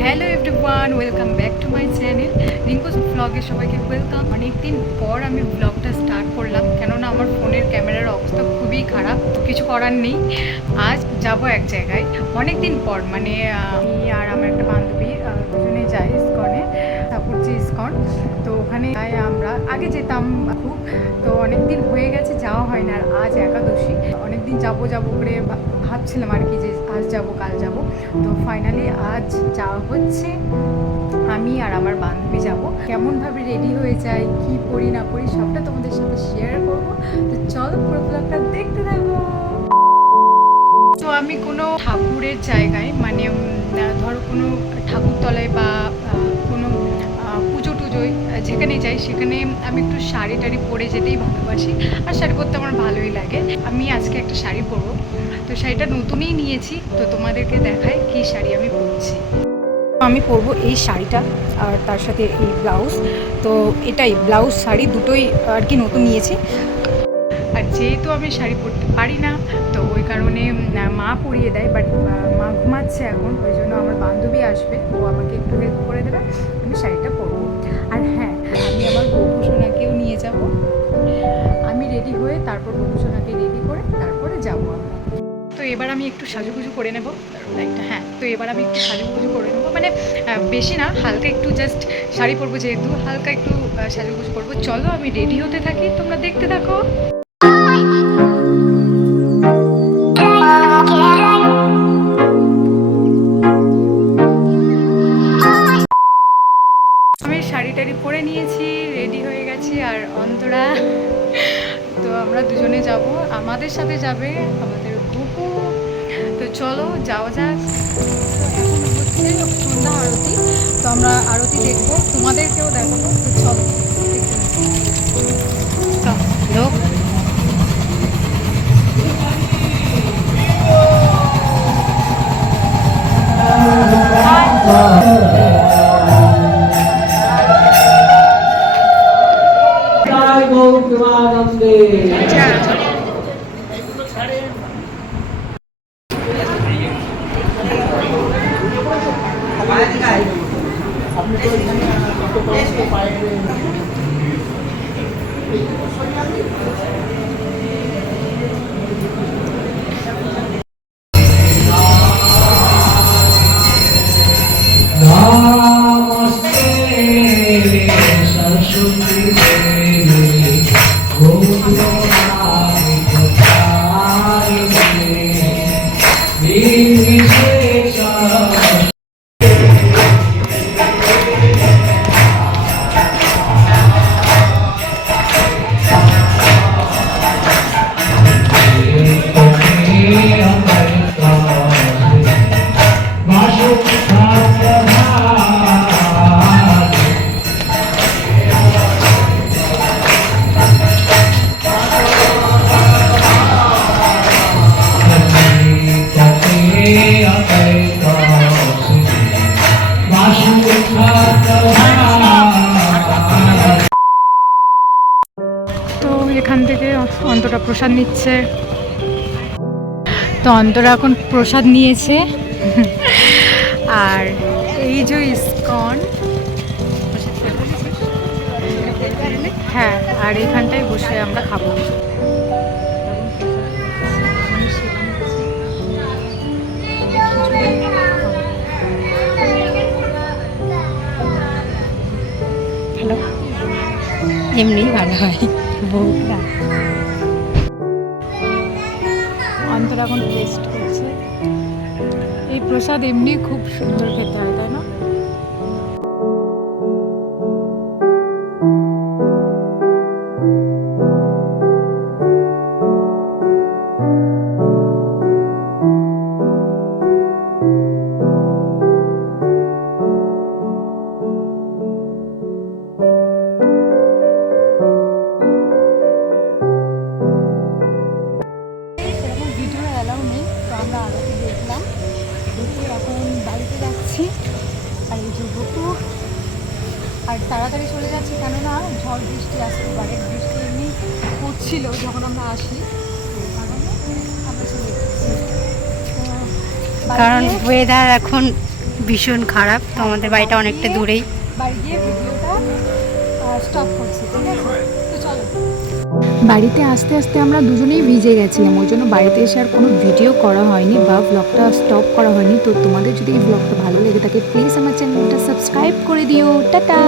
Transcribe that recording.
Hello everyone, welcome back to my channel Rinku's ব্লগে সবাইকে welcome. অনেকদিন পর আমি ব্লগটা স্টার্ট করলাম, কেননা আমার ফোনের ক্যামেরার অবস্থা খুবই খারাপ। কিছু করার নেই, আজ যাব এক জায়গায় অনেকদিন পর, মানে আমি আর আমার একটা বান্ধবী দুজনে যাই ইস্কনে, ঠাকুরজি ইস্কন। তো ওখানে যাই, আমরা আগে যেতাম খুব, তো অনেকদিন হয়ে গেছে যাওয়া হয় না। আর আজ একাদশী, অনেকদিন যাবো যাবো করে ভাবছিলাম আর কি, যে আজ যাব কাল যাব। তো ফাইনালি আজ যাওয়া হচ্ছে। আমি আর আমার বান্ধবী যাব। কেমনভাবে রেডি হয়ে যাই, কি পরি না পরি, সবটা তোমাদের সাথে শেয়ার করবো। তো চলো পুরো ব্লগটা দেখতে থাকো। তো আমি কোনো ঠাকুরের জায়গায়, মানে ধরো কোনো ঠাকুরতলায় বা কোনো পুজো টুজোয় যেখানে যাই, সেখানে আমি একটু শাড়ি টাড়ি পরে যেতেই ভালোবাসি। আর শাড়ি পরতে আমার ভালোই লাগে। আমি আজকে একটা শাড়ি পরবো, তো শাড়িটা নতুনই নিয়েছি, তো তোমাদেরকে দেখাই কি শাড়ি আমি পরছি। আমি পরবো এই শাড়িটা, আর তার সাথে এই ব্লাউজ। তো এটাই ব্লাউজ শাড়ি দুটোই আর কি নতুন নিয়েছি। আর যেহেতু আমি শাড়ি পরতে পারি না, তো ওই কারণে মা পরিয়ে দেয়, বাট মা ঘুমাচ্ছে এখন, ওই জন্য আমার বান্ধবী আসবে, ও আমাকে একটু হেল্প করে দেবে, আমি শাড়িটা পরবো। আর হ্যাঁ, আমি আমার বকুসোনাকেও নিয়ে যাব। আমি রেডি হয়ে তারপর বকুসোনাকে রেডি করে তারপরে যাবো আমরা। তো এবার আমি একটু সাজুগুজু করে নেবো একটা, হ্যাঁ, তো এবার আমি একটু সাজুগুজু করে নেবো, মানে বেশি না, হালকা একটু, জাস্ট শাড়ি পরবো যেহেতু, হালকা একটু সাজুগুজু করবো। চলো আমি রেডি হতে থাকি, তোমরা দেখতে থাকো। আমি শাড়ি টাড়ি পরে নিয়েছি, রেডি হয়ে গেছি। আর অন্তরা, তো আমরা দুজনে যাব, আমাদের সাথে যাবে আমাদের গুপু। তো চলো যাওয়া যাক। এখন হচ্ছে সন্ধ্যা আরতি, তো আমরা আরতি দেখবো, তোমাদেরকেও দেখাবো। তো চলো দেখতে। তো এখান থেকে অন্তরা প্রসাদ নিচ্ছে। তো অন্তরা এখন প্রসাদ নিয়েছে। আর এই যে ইস্কন, হ্যাঁ, আর এখানটায় বসে আমরা খাবো। হ্যালো, এমনি ভালো হয় বউটা। অন্তরা এখন টেস্ট করছে। এই প্রসাদ এমনি খুব সুন্দর খেতে হয়, তাই না? আমরা আরতি দেখলাম, দেখে এখন বাড়িতে যাচ্ছি। আর এই যে গপু, আর তাড়াতাড়ি চলে যাচ্ছি, কেননা ঝড় বৃষ্টি আসতে পারে, বৃষ্টি এমনি পড়ছিল যখন আমরা আসি, তো কারণে আমরা চলে যাচ্ছি। কারণ ওয়েদার এখন ভীষণ খারাপ, তো আমাদের বাড়িটা অনেকটা দূরেই। বাড়ি গিয়ে ভিডিওটা স্টপ করছি, ঠিক আছে? তো চলো। বাড়িতে আস্তে আস্তে আমরা দুজনেই ভিজে গেছিলাম, ওই জন্য বাড়িতে এসে আর কোনো ভিডিও করা হয়নি বা ব্লগটা স্টপ করা হয়নি। তো তোমাদের যদি এই ব্লগটা ভালো লেগে থাকে প্লিজ আমার চ্যানেলটা সাবস্ক্রাইব করে দিও। টাটা।